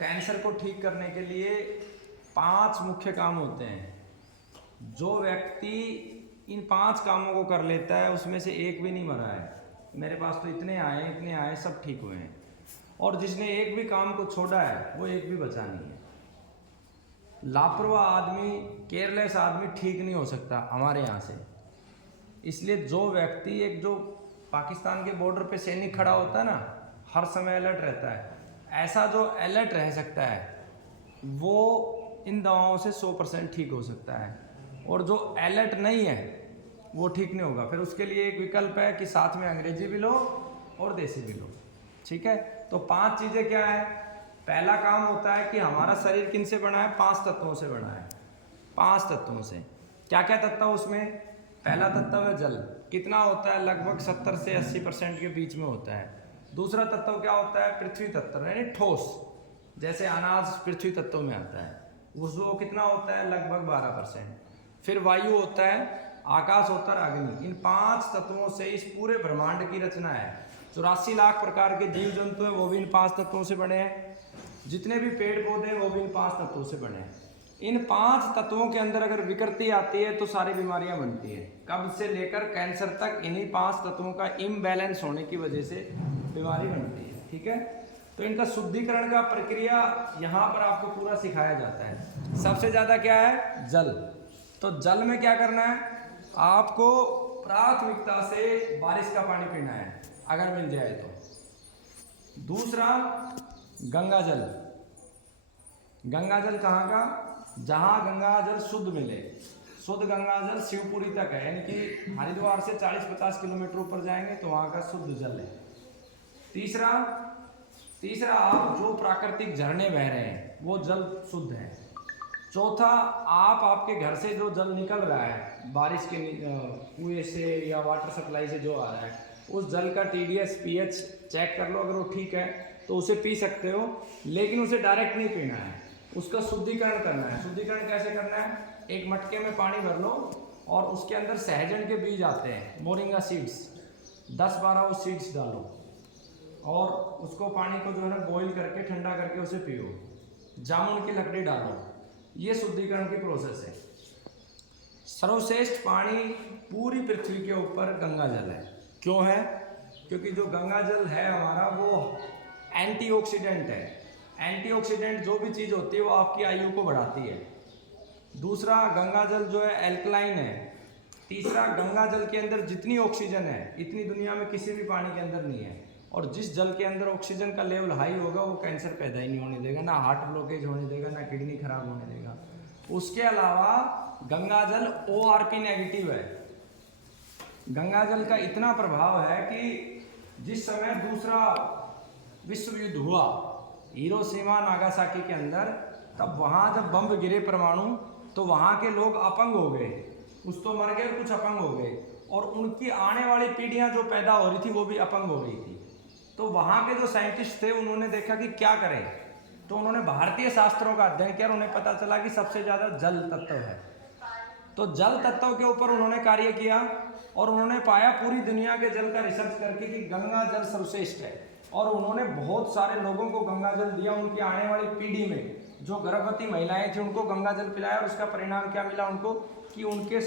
Cancer को ठीक करने के लिए 5 मुख्य काम होते हैं। जो व्यक्ति इन 5 कामों को कर लेता है उसमें से एक भी नहीं मरा है। मेरे पास तो इतने आए सब ठीक हुए हैं। और जिसने एक भी काम को छोड़ा है वो एक भी बचा नहीं है। लापरवाह आदमी, केयरलेस आदमी ठीक नहीं हो सकता हमारे यहाँ से। इसलिए जो व्यक्ति जो पाकिस्तान के बॉर्डर पे सैनिक खड़ा होता है ना, हर समय अलर्ट रहता है, ऐसा जो अलर्ट रह सकता है वो इन दवाओं से 100% ठीक हो सकता है। और जो अलर्ट नहीं है वो ठीक नहीं होगा। फिर उसके लिए एक विकल्प है कि साथ में अंग्रेजी भी लो और देसी भी लो। ठीक है, तो 5 चीज़ें क्या है। पहला काम होता है कि हमारा शरीर किन से बना है? 5 तत्वों से बना है। 5 तत्वों से क्या क्या तत्व उसमें? पहला तत्व है जल। कितना होता है? लगभग 70 से 80% के बीच में होता है। दूसरा तत्व क्या होता है? पृथ्वी तत्व, यानी ठोस, जैसे अनाज पृथ्वी तत्व में आता है, वो कितना होता है? लगभग 12%। फिर वायु होता है, आकाश होता है, अग्नि। इन 5 तत्वों से इस पूरे ब्रह्मांड की रचना है। 84 लाख प्रकार के जीव जंतु हैं, वो भी इन 5 तत्वों से बने हैं। जितने भी पेड़ पौधे हैं वो भी इन 5 तत्वों से बने हैं। इन 5 तत्वों के अंदर अगर विकृति आती है तो सारी बीमारियां बनती हैं। कब्ज से लेकर कैंसर तक इन्हीं 5 तत्वों का इम्बैलेंस होने की वजह से बीमारी बनती है। ठीक है, तो इनका शुद्धिकरण का प्रक्रिया यहाँ पर आपको पूरा सिखाया जाता है। सबसे ज़्यादा क्या है? जल। तो जल में क्या करना है? आपको प्राथमिकता से बारिश का पानी पीना है अगर मिल जाए तो। दूसरा, गंगा जल। गंगा जल कहाँ का? जहाँ गंगा जल शुद्ध मिले। शुद्ध गंगा जल शिवपुरी तक है, यानी कि हरिद्वार से 40-50 किलोमीटर ऊपर जाएंगे तो वहाँ का शुद्ध जल है। तीसरा आप जो प्राकृतिक झरने बह रहे हैं वो जल शुद्ध है। चौथा, आपके घर से जो जल निकल रहा है बारिश के कुएं से या वाटर सप्लाई से जो आ रहा है, उस जल का TDS pH चेक कर लो। अगर वो ठीक है तो उसे पी सकते हो, लेकिन उसे डायरेक्ट नहीं पीना है, उसका शुद्धिकरण करना है। शुद्धिकरण कैसे करना है? एक मटके में पानी भर लो और उसके अंदर सहजन के बीज आते हैं, मोरिंगा सीड्स, 10-12 वो सीड्स डालो और उसको पानी को जो है ना बॉईल करके ठंडा करके उसे पियो। जामुन की लकड़ी डालो। ये शुद्धिकरण की प्रोसेस है। सर्वश्रेष्ठ पानी पूरी पृथ्वी के ऊपर गंगा जल है। क्यों है? क्योंकि जो गंगा जल है हमारा वो एंटीऑक्सीडेंट है। एंटीऑक्सीडेंट जो भी चीज़ होती है वो आपकी आयु को बढ़ाती है। दूसरा, गंगा जल जो है एल्कलाइन है। तीसरा, गंगा जल के अंदर जितनी ऑक्सीजन है इतनी दुनिया में किसी भी पानी के अंदर नहीं है। और जिस जल के अंदर ऑक्सीजन का लेवल हाई होगा वो कैंसर पैदा ही नहीं होने देगा, ना हार्ट ब्लॉकेज होने देगा, ना किडनी खराब होने देगा। उसके अलावा गंगा जल ORP नेगेटिव है। गंगा जल का इतना प्रभाव है कि जिस समय दूसरा विश्व युद्ध हुआ हिरोशिमा नागासाकी के अंदर, तब वहाँ जब बम गिरे परमाणु, तो वहाँ के लोग अपंग हो गए। कुछ तो मर गए, कुछ अपंग हो गए, और उनकी आने वाली पीढ़ियाँ जो पैदा हो रही थी वो भी अपंग हो गई थी। तो वहाँ के जो साइंटिस्ट थे उन्होंने देखा कि क्या करें, तो उन्होंने भारतीय शास्त्रों का अध्ययन किया और उन्हें पता चला कि सबसे ज़्यादा जल तत्व है। तो जल तत्व के ऊपर उन्होंने कार्य किया और उन्होंने पाया पूरी दुनिया के जल का रिसर्च करके कि गंगा जल सर्वश्रेष्ठ है। और उन्होंने बहुत सारे लोगों को गंगा जल दिया। उनकी आने वाली पीढ़ी में जो गर्भवती महिलाएं थी उनको गंगा जल पिलाया और उसका परिणाम क्या मिला उनको कि उनके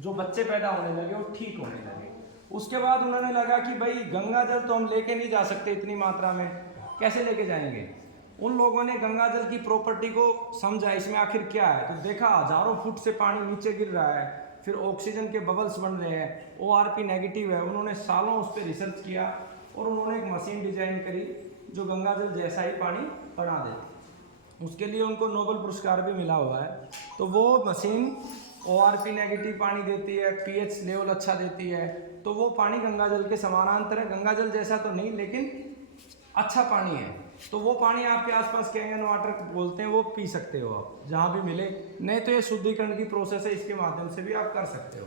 जो बच्चे पैदा होने लगे वो ठीक होने लगे। उसके बाद उन्होंने लगा कि भाई गंगा जल तो हम लेके नहीं जा सकते इतनी मात्रा में, कैसे लेके जाएंगे। उन लोगों ने गंगा जल की प्रॉपर्टी को समझा, इसमें आखिर क्या है। तो देखा हजारों फुट से पानी नीचे गिर रहा है, फिर ऑक्सीजन के बबल्स बन रहे हैं, ORP नेगेटिव है। उन्होंने सालों उस पर रिसर्च किया और उन्होंने एक मशीन डिजाइन करी जो गंगा जल जैसा ही पानी बना देती। उसके लिए उनको नोबेल पुरस्कार भी मिला हुआ है। तो वो मशीन ORP नेगेटिव पानी देती है, pH लेवल अच्छा देती है, तो वो पानी गंगा जल के समानांतर है। गंगा जल जैसा तो नहीं लेकिन अच्छा पानी है। तो वो पानी आपके आसपास कैंगन वाटर बोलते हैं, वो पी सकते हो आप जहाँ भी मिले। नहीं तो ये शुद्धिकरण की प्रोसेस है, इसके माध्यम से भी आप कर सकते हो।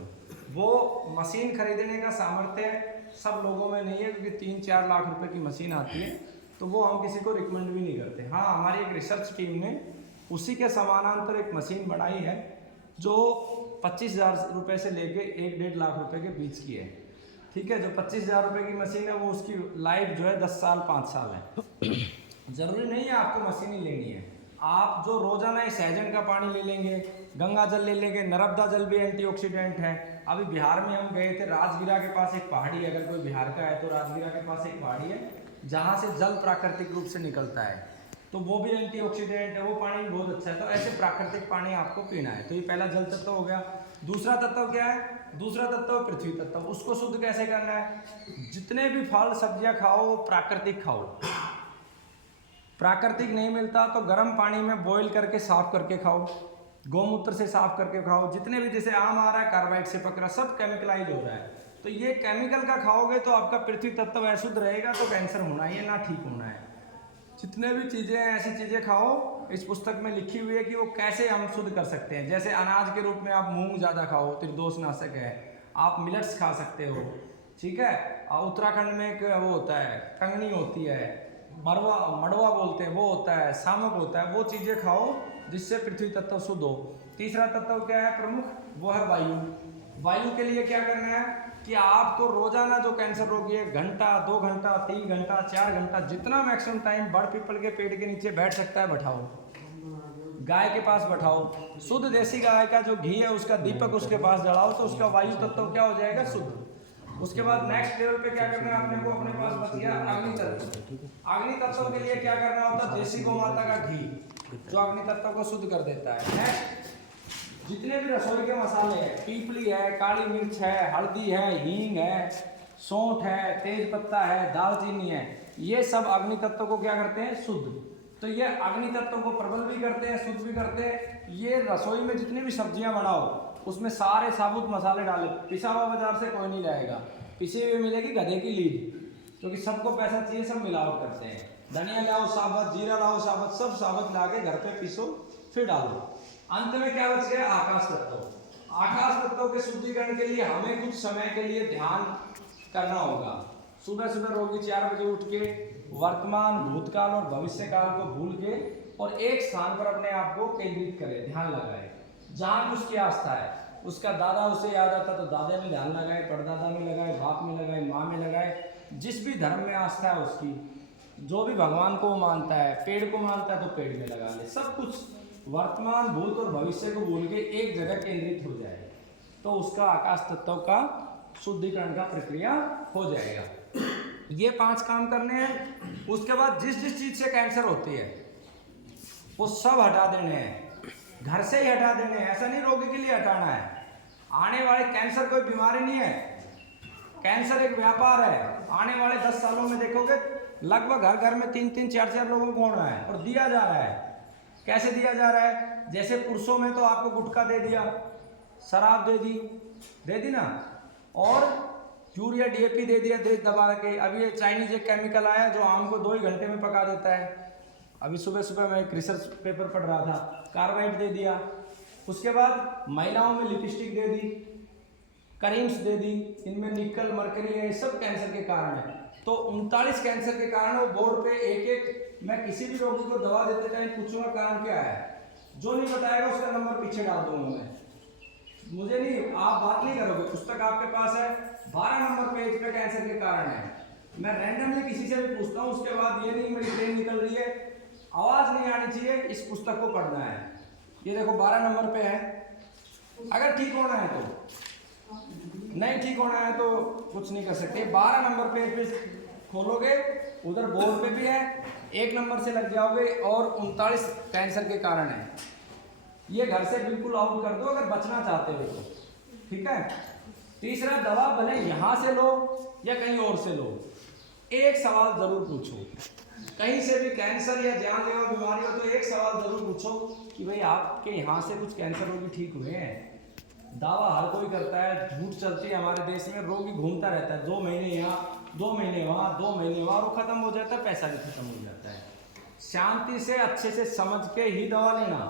वो मशीन खरीदने का सामर्थ्य सब लोगों में नहीं है, क्योंकि 3-4 लाख रुपए की मशीन आती है, तो वो हम किसी को रिकमेंड भी नहीं करते। हाँ, हमारी एक रिसर्च टीम ने उसी के समानांतर एक मशीन बनाई है जो 25,000 रुपये से लेके 1-1.5 लाख रुपए के बीच की है। ठीक है, जो 25,000 रुपये की मशीन है वो उसकी लाइफ जो है 10 साल 5 साल है। ज़रूरी नहीं है आपको मशीन ही लेनी है। आप जो रोज़ाना ये सहजन का पानी ले लेंगे, गंगा जल ले लेंगे, नर्मदा जल भी एंटीऑक्सीडेंट है। अभी बिहार में हम गए थे, राजगिरा के पास एक पहाड़ी है, अगर कोई बिहार का है तो राजगिरा के पास एक पहाड़ी है जहाँ से जल प्राकृतिक रूप से निकलता है, तो वो भी एंटीऑक्सीडेंट है, वो पानी भी बहुत अच्छा है। तो ऐसे प्राकृतिक पानी आपको पीना है। तो ये पहला जल तत्व हो गया। दूसरा तत्व क्या है? दूसरा तत्व पृथ्वी तत्व। उसको शुद्ध कैसे करना है? जितने भी फल सब्जियां खाओ वो प्राकृतिक खाओ। प्राकृतिक नहीं मिलता तो गर्म पानी में बॉईल करके साफ करके खाओ, गौमूत्र से साफ करके खाओ। जितने भी, जैसे आम आ रहा है कार्बाइड से पक रहा, सब केमिकलाइज हो रहा है, तो ये केमिकल का खाओगे तो आपका पृथ्वी तत्व अशुद्ध रहेगा, तो कैंसर होना है, ना ठीक होना है। जितने भी चीज़ें हैं ऐसी चीज़ें खाओ, इस पुस्तक में लिखी हुई है कि वो कैसे हम शुद्ध कर सकते हैं। जैसे अनाज के रूप में आप मूंग ज़्यादा खाओ, त्रिदोषनाशक है। आप मिलेट्स खा सकते हो, ठीक है। और उत्तराखंड में एक वो होता है, कंगनी होती है, मड़वा बोलते हैं, वो होता है, सामक होता है, वो चीज़ें खाओ जिससे पृथ्वी तत्व शुद्ध हो। तीसरा तत्व क्या है प्रमुख? वो है वायु। वायु के लिए क्या करना है कि आपको रोजाना जो कैंसर रोगी है, घंटा, 2 घंटा, 3 घंटा, 4 घंटा, जितना मैक्सिमम टाइम बड़ पीपल के पेड़ के नीचे बैठ सकता है बैठाओ, गाय के पास बैठाओ। शुद्ध देसी गाय का जो घी है उसका दीपक उसके पास जलाओ, तो उसका वायु तत्व क्या हो जाएगा? शुद्ध। उसके बाद नेक्स्ट लेवल पे क्या करना है अपने को? अपने पास बच गया अग्नि तत्व। अग्नि तत्व के लिए क्या करना होता है? देसी गौमाता का घी, जो अग्नि तत्व को शुद्ध कर देता है। नेक्स्ट, जितने भी रसोई के मसाले हैं, पीपली है, काली मिर्च है, हल्दी है, हींग है, सौंठ है, तेज पत्ता है, दालचीनी है, ये सब अग्नि तत्व को क्या करते हैं? शुद्ध। तो ये अग्नि तत्व को प्रबल भी करते हैं, शुद्ध भी करते हैं। ये रसोई में जितनी भी सब्जियां बनाओ उसमें सारे साबुत मसाले डाले, पिसा हुआ बाजार से कोई नहीं लाएगा, पिसी हुई मिलेगी गधे की लीड, क्योंकि सबको पैसा चाहिए, सब मिलावट करते हैं। धनिया लाओ साबुत, जीरा लाओ साबुत, सब साबुत ला के घर पे पीसो फिर डालो। अंत में क्या बच गया? आकाश तत्व। आकाश तत्व के शुद्धिकरण के लिए हमें कुछ समय के लिए ध्यान करना होगा। सुबह सुबह रोगी 4 बजे उठ के वर्तमान, भूतकाल और भविष्य काल को भूल के और एक स्थान पर अपने आप को केंद्रित करे, ध्यान लगाए। जहाँ भी उसकी आस्था है, उसका दादा उसे याद आता तो दादा में ध्यान लगाए, परदादा में लगाए, बाप में लगाए, माँ में लगाए, जिस भी धर्म में आस्था है उसकी, जो भी भगवान को मानता है, पेड़ को मानता है तो पेड़ में लगा ले। सब कुछ वर्तमान, भूत और भविष्य को भूल के एक जगह केंद्रित हो जाए, तो उसका आकाश तत्व का शुद्धिकरण का प्रक्रिया हो जाएगा। ये 5 काम करने हैं। उसके बाद जिस जिस चीज से कैंसर होती है वो सब हटा देने हैं, घर से ही हटा देने हैं। ऐसा नहीं रोगी के लिए हटाना है। आने वाले कैंसर कोई बीमारी नहीं है, कैंसर एक व्यापार है। आने वाले 10 सालों में देखोगे लगभग हर घर में 3-3, 4-4 लोगों को होना है, और दिया जा रहा है। कैसे दिया जा रहा है? जैसे पुरुषों में तो आपको गुटखा दे दिया, शराब दे दी ना, और यूरिया DAP दे दिया दबा के। अभी ये चाइनीज एक केमिकल आया जो आम को 2 ही घंटे में पका देता है। अभी सुबह सुबह मैं एक रिसर्च पेपर पढ़ रहा था, कार्बाइड दे दिया। उसके बाद महिलाओं में लिपस्टिक दे दी, क्रीम्स दे दी, इनमें निकल, मरकरी है, ये सब कैंसर के कारण है। तो 39 कैंसर के कारण वो बोर्ड पे एक मैं किसी भी रोगी को दवा देते टाइम पूछूंगा कारण क्या है, जो नहीं बताएगा उसका नंबर पीछे डाल दूंगा मैं। मुझे नहीं, आप बात नहीं करोगे, पुस्तक आपके पास है, 12 नंबर पेज पे कैंसर के कारण है। मैं रैंडमली किसी से भी पूछता हूँ, उसके बाद ये नहीं मेरी ट्रेन निकल रही है, आवाज नहीं आनी चाहिए, इस पुस्तक को पढ़ना है। ये देखो 12 नंबर पे है। अगर ठीक होना है तो, नहीं ठीक होना है तो कुछ नहीं कर सकते। 12 नंबर पेज पे खोलोगे, उधर बोर्ड पे भी है, 1 नंबर से लग जाओगे, और 39 कैंसर के कारण है। ये घर से बिल्कुल आउट कर दो अगर बचना चाहते हो तो, ठीक है। तीसरा, दवा भले यहाँ से लो या कहीं और से लो, एक सवाल जरूर पूछो। कहीं से भी कैंसर या जानलेवा बीमारी हो तो एक सवाल जरूर पूछो कि भाई आपके यहाँ से कुछ कैंसर रोगी ठीक हुए हैं। दावा हर कोई करता है, झूठ चलती है हमारे देश में, रोगी घूमता रहता है 2 महीने यहाँ, 2 महीने वहाँ, 2 महीने वहाँ, वो खत्म हो जाता है, पैसा भी खत्म हो जाता है। शांति से अच्छे से समझ के ही दवा लेना।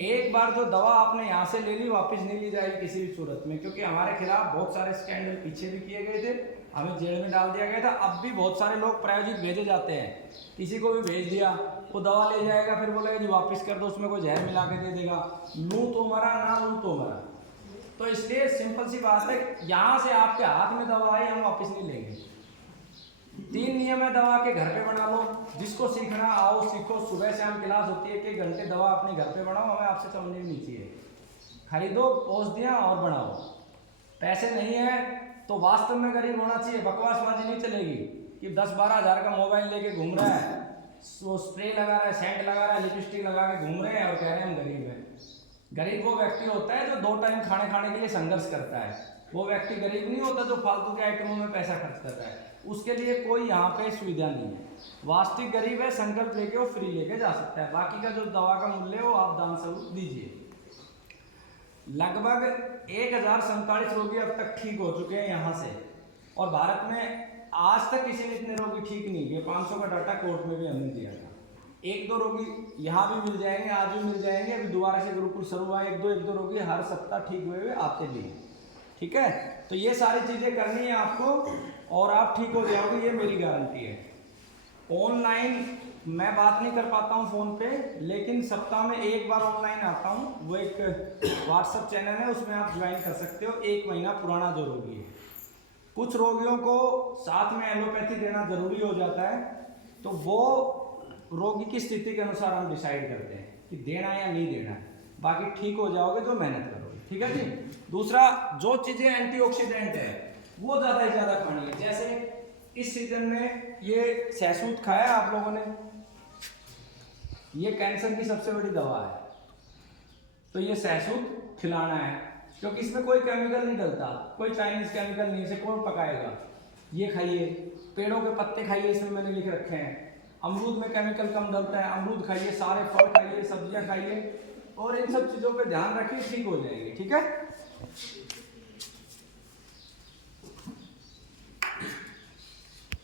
एक बार जो दवा आपने यहाँ से ले ली वापस नहीं ली जाएगी किसी भी सूरत में, क्योंकि हमारे खिलाफ बहुत सारे स्कैंडल पीछे भी किए गए थे, हमें जेल में डाल दिया गया था। अब भी बहुत सारे लोग प्रायोजित भेजे जाते हैं, किसी को भी भेज दिया, वो दवा ले जाएगा, फिर बोलेगा जी वापस कर दो, उसमें कोई जहर मिला के दे देगा, लूँ तो मरा, ना लूँ तो मरा। तो इसलिए सिंपल सी बात है, यहाँ से आपके हाथ में दवा आई, हम वापस नहीं लेंगे। 3 नियम है दवा के, घर पे बना लो। जिसको सीखना आओ सीखो, सुबह शाम क्लास होती है, 1 घंटे दवा अपने घर पे बनाओ, हमें आपसे समझनी भी नहीं चाहिए। खरीदो औषधियाँ और बनाओ। पैसे नहीं है तो वास्तव में गरीब होना चाहिए, बकवासबाजी नहीं चलेगी कि 10-12 हज़ार का मोबाइल लेके घूम रहा है, वो स्प्रे लगा रहा है, सेंट लगा रहा है, लिपस्टिक लगा के घूम रहे हैं और कह रहे हैं हम गरीब हैं। गरीब वो व्यक्ति होता है जो 2 टाइम खाने के लिए संघर्ष करता है। वो व्यक्ति गरीब नहीं होता जो फालतू के आइटमों में पैसा खर्च कर रहा है। उसके लिए कोई यहाँ पे सुविधा नहीं है। वास्तविक गरीब है, संकल्प लेके वो फ्री लेके जा सकता है। बाकी का जो दवा का मूल्य है वो आप दान स्वरूप दीजिए। लगभग 1047 रोगी अब तक ठीक हो चुके हैं यहाँ से, और भारत में आज तक किसी ने इतने रोगी ठीक नहीं किए। 500 का डाटा कोर्ट में भी हमने दिया था। 1-2 रोगी यहाँ भी मिल जाएंगे, आज भी मिल जाएंगे। अभी दोबारा से गुरुकुल शुरू हुआ, 1-2 रोगी हर सप्ताह ठीक हुए आते भी हैं। ठीक है, तो ये सारी चीज़ें करनी है आपको और आप ठीक हो जाओगे, ये मेरी गारंटी है। ऑनलाइन मैं बात नहीं कर पाता हूँ फ़ोन पे, लेकिन सप्ताह में 1 बार ऑनलाइन आता हूँ। वो एक व्हाट्सएप चैनल है, उसमें आप ज्वाइन कर सकते हो। 1 महीना पुराना जो रोगी है, कुछ रोगियों को साथ में एलोपैथी देना जरूरी हो जाता है, तो वो रोगी की स्थिति के अनुसार हम डिसाइड करते हैं कि देना या नहीं देना। बाकी ठीक हो जाओगे तो मेहनत करोगे। ठीक है जी। दूसरा, जो चीज़ें एंटीऑक्सीडेंट है वो ज़्यादा से ज़्यादा खानी है। जैसे इस सीजन में ये सहसूत खाया आप लोगों ने, ये कैंसर की सबसे बड़ी दवा है, तो ये सहसूत खिलाना है, क्योंकि इसमें कोई केमिकल नहीं डलता, कोई चाइनीज केमिकल नहीं, इसे कौन पकाएगा। ये खाइए, पेड़ों के पत्ते खाइए, इसमें मैंने लिख रखे हैं। अमरूद में केमिकल कम डलता है, अमरूद खाइए, सारे फल खाइए, सब्जियां खाइए, और इन सब चीज़ों पे ध्यान रखिए, ठीक हो जाएंगे। ठीक है।